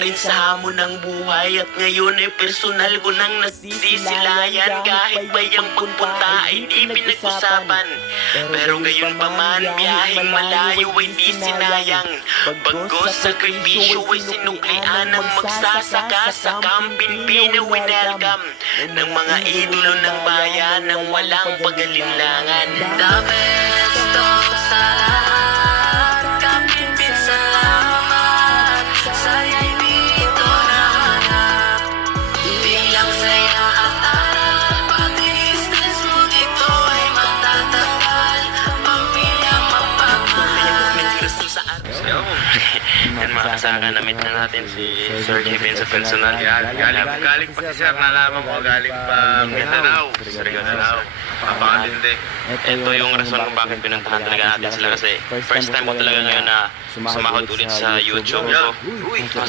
rin sa hamon ng buhay. At ngayon ay personal ko nang nasisilayan. Kahit ba yung pagpunta ay di pinag-usapan, pero gayon pa man, biyaheng malayo ay di sinayang. Bagos sakripisyo ay sinuklian ng magsasaka sa camping pinawinelcome ng mga idolo ng bayan ng walang pag-alinlangan. The best of sa lahat, kapipin salamat, saya'y dito nahanap. Di lang saya at aral, pati stress mo dito ay matatagal. Pamilya mapagmahal. Yan mga kasaka, na-meet na natin si Sir Kevin sa personal. Galing pa si Sir, nalaman ko galing pa Mindanao. Napakatindi. Ito yung rason kung bakit pinuntahan talaga natin sila kasi first time ko talaga ngayon na sumahod ulit sa YouTube ko. Sir